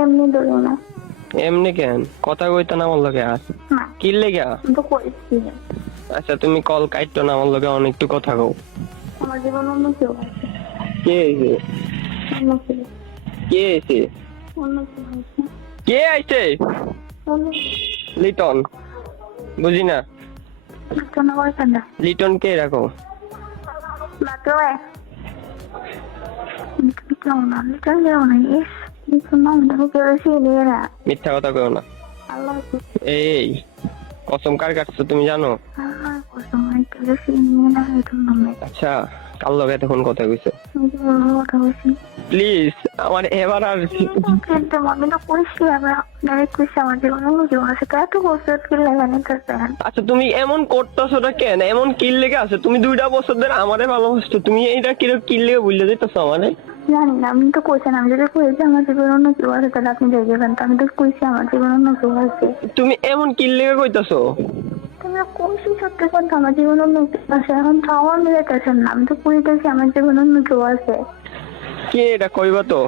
এমনি ধরো না। এমনি কেন কথা কইতো না আমার লগে? আর না কি লেগা? আমি তো কইছি আচ্ছা তুমি কল কাইটো না আমার লগে, অনেক একটু কথা কও। আমার জীবন অন্য কেউ আছে। কে আইছে? অন্য কেউ কে আইছে? অন্য কেউ আছে। কে আইছে? অন্য লিটন? বুঝি না। কেউ না করে কেন লিটন কে রাখো? বাতো কেউ না লিটার কেউ না ইস কিছু নাম দেখো কেউ এসে নিয়ে না। মিথ্যা কথা কও না। আল্লাহ এই কসম কার কাটছো তুমি জানো? আল্লাহ কসম কেউ এসে নিয়ে না এটা নামে। আচ্ছা কার লগে তখন কথা কইছো? আমি তো বলবো কথা বলছি প্লিজ আমার এবার আর কিন্তু আমি তো কইছি আমরা ডাইরেক্ট কইছি আমার জীবন অন্য কেউ আছে তো এত বছর কি লাগে না করতেন। আচ্ছা তুমি এমন করতেছোটা কেন? এমন কিল লেগে আছে? তুমি 2টা বছর ধরে আমারে ভালোবাসছো, তুমি এইটা কিরকম কিল লেগে বুঝলে যেতেছো আমারে? জানি না আমি তো কইছেন আমি যদি কইছি আমার জীবন অন্য কেউ আছে তাহলে আপনি দেখবেন তো আমি তো কইছি আমার জীবন অন্য কেউ আছে। তুমি এমন কিল লেগে কইতাছো? তুমি কইছি সত্যি কথা আমার জীবন অন্য কেউ আছে এখন খাওয়া মিলাইতেছেন না আমি তো কইতেছি আমার জীবন অন্য কেউ আছে। কে এটা কইবা তো?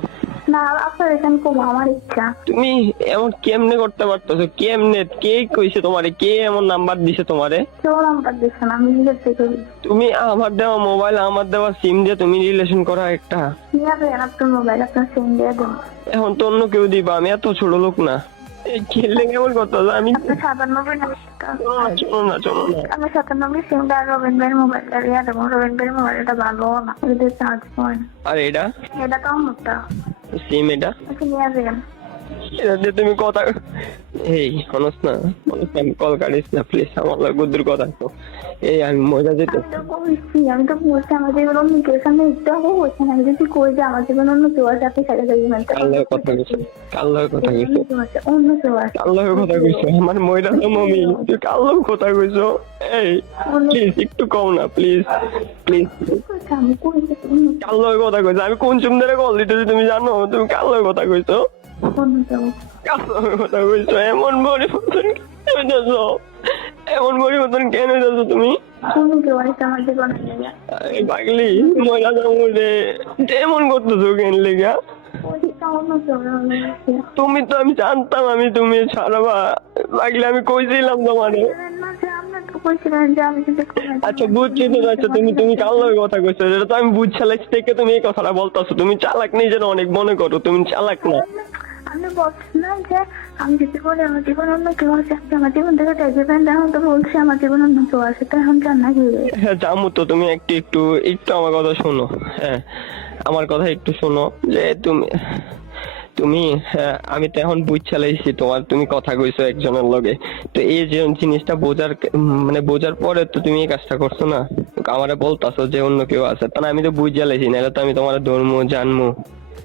না আপনার এখানে খুব আমার ইচ্ছা। তুমি এমন কেমনে করতে পারতেছো? কেমনে? কে কইছে তোমারে? কে এমন নাম্বার দিছে তোমারে? কেউ নাম্বার দিচ্ছেন আমি নিজের থেকে তুমি আমার দেওয়া মোবাইল আমার দেওয়া সিম দিয়ে তুমি রিলেশন করা একটা। নিয়ে আসবেন আপনার মোবাইল আপনার সিম দিয়ে দেন। এখন তো অন্য কেউ দিবা, আমি এত ছোট লোক না। এই খেললে কেমন করতে আমি আপনার 97 চলো না। আমি 97 সিমটা রবীন ভাইয়ের মোবাইলটা দিয়ে দেবো রবীন ভাইয়ের মোবাইলটা ভালো না এদের চার্জ হয় না। আর এটা এটা তো আমারটা সিম, এটা আচ্ছা নিয়ে আসবেন। এটা দিয়ে তুমি কথা এই হনস না আমি কল কাটিস না প্লিজ, আমার লাগে গুদ্দুর কথা তো। এই আমি মজা যেতে আমি তো বলছি আমি তো বলছি আমার জীবন অন্য কেউ সামনে একটু আগে বলছেন আমি যদি কই যে আমার জীবন অন্য কেউ আছে আপনি সাথে সাথে কার লগে কথা কইছো? কার লগে কথা কইছো? অন্য কেউ আছে কার লগে কথা কইছো? আমার মইরা তো মমি, তুই কার লগে কথা কইছো? এই প্লিজ একটু কম না প্লিজ প্লিজ। আমি কইছি কার লগে কথা কইছো? আমি কোন চুম ধরে কল দিতেছি তুমি জানো? তুমি কার লগে কথা কইছো? অন্য কেউ কার লগে কথা কইছো? এমন গরিব মতন কেন হইতেছো? এমন গরিব মতন কেন হইতেছো তুমি? অন্য কেউ আছে আমার জীবনে এই পাগলি মজা যাবো রে, এমন করতেছো কেন লেগা? অন্য কেউ তুমি তো আমি জানতাম আমি তুমি ছাড়াবা লাগলে আমি কইছিলাম তোমারে। আচ্ছা বুঝছি তো, আচ্ছা তুমি কার লগে কথা কইছো এটা তো আমি বুঝছালাই থেকে তুমি এই কথাটা বলতাছো। তুমি চালাক নিজের অনেক মনে করো, তুমি চালাক না। আমি বলছিলাম যে আমি যদি বলি আমার জীবন অন্য কেউ আছে আপনি আমার জীবন থেকে দেখবেন এখন তো বলছি আমার জীবন অন্য কেউ আছে তো এখন জান নাকি। হ্যাঁ জামু তো, তুমি একটু একটু একটু আমার কথা শোনো। হ্যাঁ আমার কথা একটু শোনো যে তুমি তুমি হ্যাঁ আমি তো এখন বুঝ চালাইছি তোমার, তুমি কথা কইছো একজনের লগে। তো এই যে জিনিসটা মানে বোঝার পরে তো তুমি এই কাজটা করছো না, আমারে বলতাছো যে অন্য কেউ আছে, তাহলে আমি তো বুঝ চালাইছি, নাহলে তো আমি তোমার ধর্ম জানবো।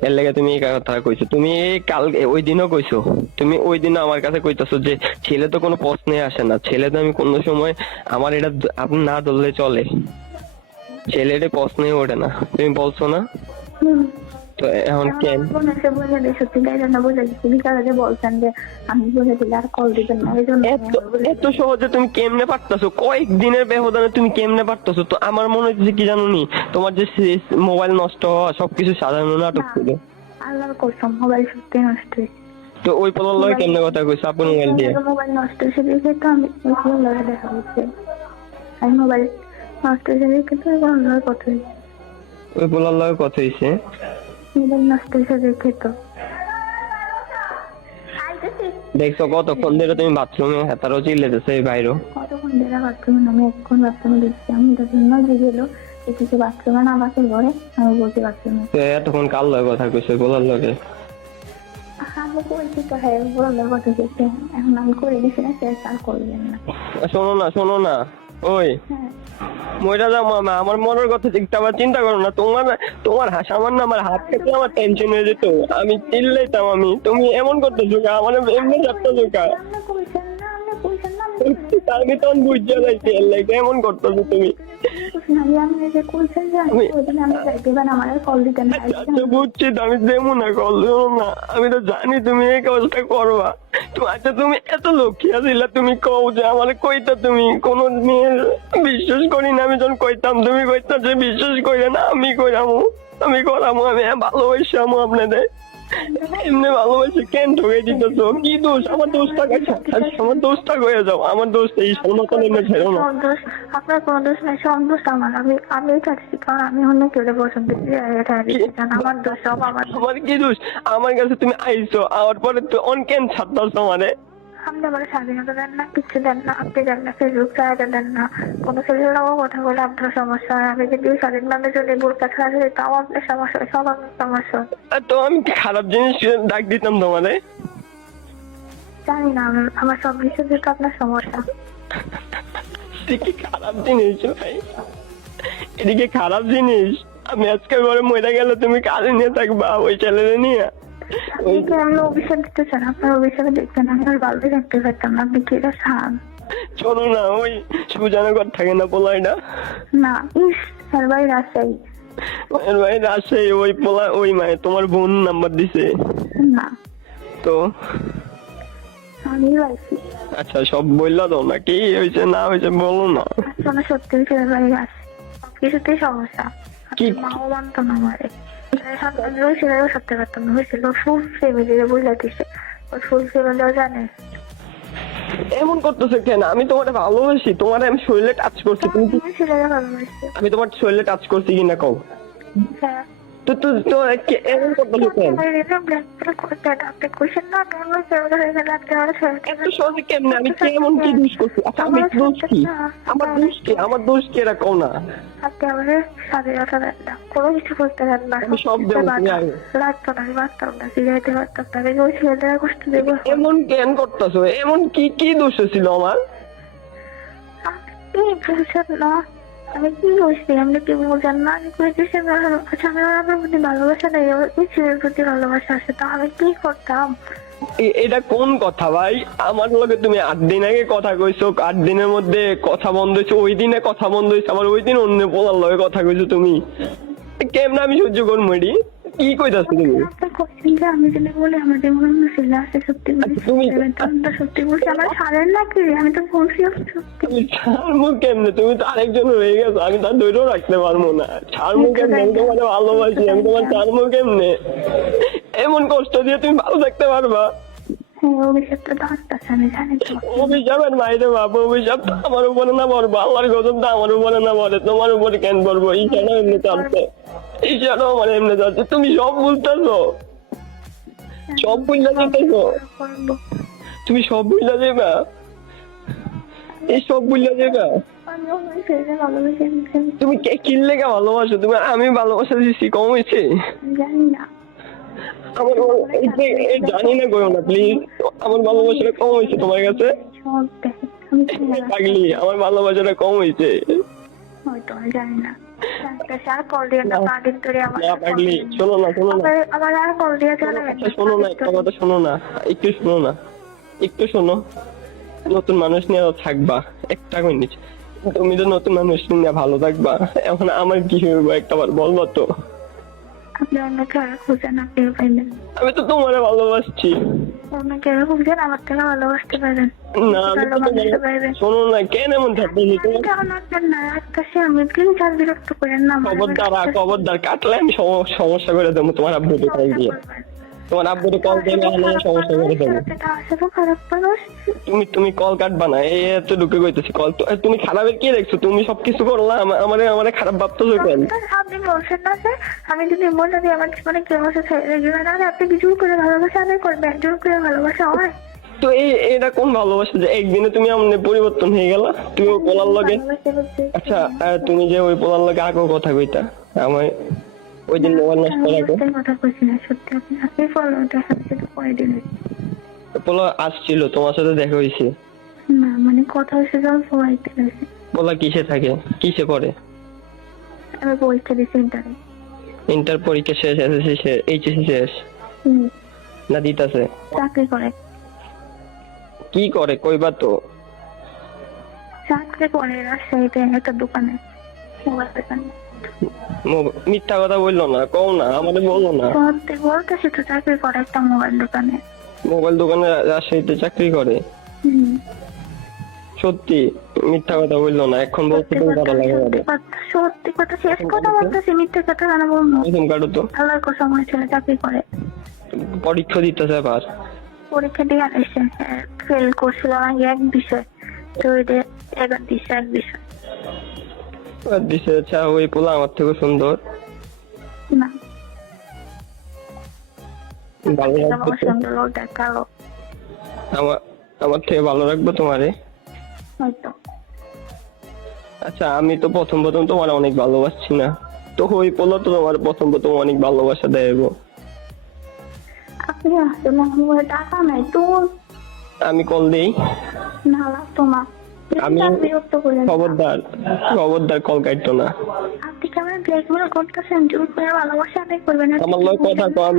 এর লেগে তুমি এই কথা কইছো। তুমি কাল ওই দিনও কইছো, তুমি ওই দিনও আমার কাছে কইতাছো যে ছেলে তো কোনো প্রশ্নে আসে না। ছেলে তো আমি কোনো সময় আমার এটা আপনি না ধরলে চলে, ছেলের প্রশ্নে ওঠে না, তুমি বলছো না? তো এখন কেন বলে দিই সত্যি গাইলেন না বলে দিচ্ছি বিকালে বলছেন যে আমি বলে দিলে আর কল দিবেন না এই জন্য এত সহজে তুমি কেমনে পারতাছো? কয়েকদিনের ব্যবধানে তুমি কেমনে পারতাছো? তো আমার মনে হচ্ছে কি জানো নি, তোমার যে মোবাইল নষ্ট হওয়া সবকিছু সাধারণ নাটক ছিল। আল্লাহর কসম মোবাইল সত্যি নষ্ট হয়েছে। তো ওই পোলার লগে কেমনে কথা কইছো আপন মোবাইল দিয়ে? মোবাইল নষ্ট হয়েছে দেখে তো আমি লগে দেখা হচ্ছে আমি মোবাইল নষ্ট হয়েছে দেখে তো অন্যের কথা হয়েছে। ওই পোলার লগে কথা হইছে? মোবাইল নষ্ট হয়েছে দেখে তো দেখছো কতক্ষণ ধরে তুমি বাথরুমে হেতারও চিল্লেতেছে এই বাইরও? কতক্ষণ ধরে বাথরুমে আমি এখন বাথরুমে দেখছি আমি তো জন্য যে গেলো কিছু বাথরুমে না বাসের ঘরে আমি বলছি বাথরুমে। তো এতক্ষণ কার লগে কথা কইছো পোলার লগে? আমি বলছি তো হ্যাঁ বললে কথা দেখছি এখন আমি করে দিছি না সে আর করবেন না। শোনো না ওই মইরা যাও মামা, আমার মনের কথা আবার চিন্তা করো না। তোমার আমার না আমার হাত থেকে আমার টেনশন হয়ে যেত, আমি চিল্লাইতাম। তুমি এমন করতেছো কা? আমার এমনি যাচ্তেছো কা? আমি তখন বুঝতে পারছি এর লাগে এমন করতেছো তুমি। আচ্ছা বুঝছি তো, আমি দেবো না কল দেবো না, আমি তো জানি তুমি এই কাজটা করবা। আচ্ছা তুমি এত লক্ষ্মী আছিলা, তুমি কও যে আমার কইতা তুমি কোন মেয়ের বিশ্বাস করি না। আমি যখন কইতাম তুমি কইতা যে বিশ্বাস করি না, আমি করামো আমি ভালোবাসি আপনাদের। এমনি ভালোবাসে কেন ঠকে দিতেছো? কি দোষ? আমার দোষটা আমার দোষটা হয়ে যাও, আমার দোষ এই সন্ন্যতাল এমনি ছেড়ো না। সন্তোষ, আপনার কোনো দোষ নাই, সন্তোষ আমার। আমি চাচ্ছি, কারণ আমি অন্য কেউ পছন্দ করি, এটা দিতে চান। আমার দোষ সব আমার। আমার কি দোষ? আমার কাছে তুমি আইছো, আওয়ার পরে তো অন কেন ছাড়তাছো আমারে? আপনি আমার স্বাধীনতা দেন না, কিছু দেন না। আপনি দেন না, ফেসবুক চালাতে দেন না, কোনো ছেলের সঙ্গে কথা বলে আপনার সমস্যা হয়। আমি যদি স্বাধীনভাবে চলে বোরকা ছাড়া চলি, তাও আপনার সমস্যা হয়, সব আপনার সমস্যা হয়। আর তো আমি কি খারাপ জিনিস ডাক দিতাম তোমারে? জানি না, আমার সব কিছু থেকে আপনার সমস্যা। কি খারাপ জিনিস ভাই, এদিকে খারাপ জিনিস। আমি আজকে ঘরে মরে গেলে তুমি কাজে নিয়ে থাকবা ওই ছেলেরে নিয়ে? আপনি কি আমি অভিশাপ দিতে চান? আপনার অভিশাপে দেখবেন আমি আর ভালোই থাকতে পারতাম না। আপনি কি এটা চান? শোনো না, ওই সুজানগর থাকে না পোলাইটা? না, ইস, স্যার ভাই রাজশাহী। এর ভাই রাজশাহী, ওই পোলা ওই মায়ে তোমার বোন নাম্বার দিছে না, তো? আমি পাইছি। আচ্ছা সব বললা তো না, কি হয়েছে না হয়েছে বলো না। আসলে সত্যি স্যার ভাই রাজশাহী, সবকিছুতেই সমস্যা। কি? মাও মানতো না আমারে। ওই ছেলেও সত্যি পারতাম না, হয়েছিল ফুল ফ্যামিলিরে বুঝলা দিছে। ওই ফুল ফ্যামিলিও জানে। এমন করতেছে কেন? আমি তোমার ভালোবাসি, তোমার আমি শরীরে টাচ করছি, তুমি কি? তুমি ছেলেরা ভালোবাসছে। আমি তোমার শরীরে টাচ করছি কিনা কও? হ্যাঁ। তো তো তো এমন করতেছে কেন? আপনি কইছেন না তোমার ফ্যামিলি হয়ে গেলে আপনি আমার একটু সহজে কেমনে? আমি কেমন কি দোষ করছি? আচ্ছা আমি দোষ কি? আমার দোষ কি? আমার দোষ কি এরা কও না? আপনি আমাদের স্বাধীনতা দেন না, কোনো কিছু করতে দেন না। আমি সব দেবো, তুমি আগে। লাগতো না, আমি পারতাম না, ফিরাইতে পারতাম না। আমি ওই ছেলেরা কষ্ট দেবো। এমন কেন করতেছো? এমন কি কি দোষ ছিল আমার? আপনি বুঝছেন না, আমি কি করছি? আপনি কি বুঝেন না? আমি কইতেছি আচ্ছা, আমি আমার প্রতি ভালোবাসা নেই, ওই ছেলের প্রতি ভালোবাসা আছে, তা আমি কি করতাম? এটা কোন কথা ভাই? আমার লগে তুমি 8 দিন আগে কথা কইছো, 8 দিনের মধ্যে কথা বন্ধ হয়েছে, ওই দিনে কথা বন্ধ হয়েছে, আবার ওই দিন অন্য পোলার লগে কথা কইছো তুমি। কেমন আমি সহ্য করবো এটি? কি কইতাছো তুমি? আপনি কইছেন যে আমি যদি বলি আমার জীবনে কোনো ছেলে আছে, সত্যি বলছি, সত্যি বলছি, আমার ছাড়েন নাকি? আমি তো বলছি সত্যি। তুমি ছাড়বো কেমনে? তুমি তো আরেকজন হয়ে গেছো, আমি তার ধরেও রাখতে পারবো না। ছাড়বো কেমনে? আমি তোমার ভালোবাসি, আমি তোমার ছাড়বো কেমনে? এমন কষ্ট দিয়ে তুমি ভালো থাকতে পারবা? হ্যাঁ, অভিশাপটা তো আসতেছে, আমি জানি তো। অভিশাপের বাইরে বাবা, অভিশাপ তো আমার উপরে না পড়বো, আল্লাহর গজব তো আমার উপরে না পড়ে, তোমার উপরে কেন পড়বো? ঈশানও এমনি চালছে, ঈশানও আমার এমনি চালছে। তুমি সব বুঝতেছো, সব বুঝলা যেতেছো, করবো। তুমি সব বুঝলা যাবা, এই সব বুঝলা যাবা। আমি ওই ছেলেকে ভালোবেসে ফেলছি। তুমি কিনলে কে ভালোবাসো? তুমি আমি ভালোবাসা দিচ্ছি কম হয়েছে? জানি না। আমার জানি না গো না প্লিজ, আমার ভালোবাসাটা কম হয়েছে তোমার কাছে? সব দেখে আমি ছেলেরা পাগলি, আমার ভালোবাসাটা কম হয়েছে। হয়তো, আমি জানি না। আর কল দিয়ে না, পাদিন ধরে আমার না পাগলি, শোনো না শোনো না, আমার আর কল দিয়ে চলে আচ্ছা শোনো না, একটা কথা শোনো না, একটু শোনো না, একটু শোনো। নতুন মানুষ নিয়ে থাকবা একটা মিনিট, তুমি তো নতুন মানুষ নিয়ে ভালো থাকবা, এখন আমার কি হইব একটা বার বলবা তো? আপনি অন্য কেউ খুঁজেন, আপনিও পাইবেন। আমি তো তোমারে ভালোবাসছি। অন্য কেউ খুঁজেন, আমার থেকে ভালোবাসতে পারেন। না আমি তো ভালোবাসতে পারবেন। শোনো না, কেন এমন থাকতেছি তুমি? কেমন আপনার না আসতেছে, আমি প্লিজ আর বিরক্ত করেন না। খবরদার কাটলে আমি সমস্যা করে দেবো, তোমার আব্বুকে কল দিয়ে, তোমার আব্বুকে কল দিয়ে আমি সমস্যা করে দেবো। খারাপ মানুষ। তুমি কল কাটবা না, এই এত ঢুকে কইতেছি কল। তুমি খারাপের কি দেখছো? তুমি সবকিছু করলা, আমারে খারাপ ভাবতেছো কেন? আপনি বলছেন না যে আমি যদি বলে দিই আমার জীবনে কেউ আছে ছেড়ে দিবে না, আপনি কিছু করে ভালোবাসা আদায় করবেন, জোর করে ভালোবাসা হয়? তো এটা কোন ভালোবাসা যে একদিনে তুমি আমাদের পরিবর্তন হয়ে গেলা? তুমি ওই পোলার লগে, আচ্ছা তুমি যে ওই পোলার লগে আগেও কথা কইতা, আমার ওই দিন মোবাইল নষ্ট রাখো। কথা কইছি না, সত্যি আপনি ফলো দেখাচ্ছে তো পরে দিলেন। পোলা আসছিল, তোমার সাথে দেখা হয়েছে? না মানে কথা হচ্ছে যখন ফোয়াইতে গেছে। পোলা কিসে থাকে, কিসে করে? আমি পরীক্ষা দিচ্ছি ইন্টারে। ইন্টার পরীক্ষা শেষ, এসএসসি শেষ, এইচএসসি শেষ না দিতাছে? চাকরি করে। কি করে কইবা তো? চাকরি করে রাজশাহীতে একটা দোকানে, মোবাইল দোকানে। মিথ্যা কথা বললো না, কও না, আমাদের বললো না। সত্যি বলতেছি তো, চাকরি করে একটা মোবাইল দোকানে। মোবাইল দোকানে রাজশাহীতে চাকরি করে? সত্যি? মিথ্যা কথা বললো না, এখন বলতে তো ভালো লাগে। সত্যি কথা, শেষ কথা বলতেছি, মিথ্যে কথা কেন বলবো? প্রথম কাটো তো। আল্লাহর কসম, ওই ছেলে চাকরি করে। পরীক্ষা দিতেছে আবার। পরীক্ষা দিয়ে আনিছে, ফেল করছিল নাকি এক বিষয়, তো ওইটা এবার দিছে এক বিষয়। আর দিছে, আচ্ছা ওই পোলা আমার থেকে সুন্দর, না ভালো এটা রাখবো আমার তো? সুন্দর, ওটা কালো। আমার থেকে ভালো রাখবো তোমারে? হয়তো আচ্ছা আমি তো প্রথম প্রথম তোমার অনেক ভালোবাসছি না, তো ওই পোলা তো তোমার প্রথম প্রথম অনেক ভালোবাসা দেব। আপনি আসলে আমার টাকা নাই তো, আমি কল দেই। না লাগতো না। আমি আপনি বিরক্ত করলেন না। খবরদার খবরদার কল কাটতো না। আপনি কি আমার ব্ল্যাকমেল করতেছেন? জোর করে ভালোবাসা আদায় করবেন? আমার লোক কথা কম।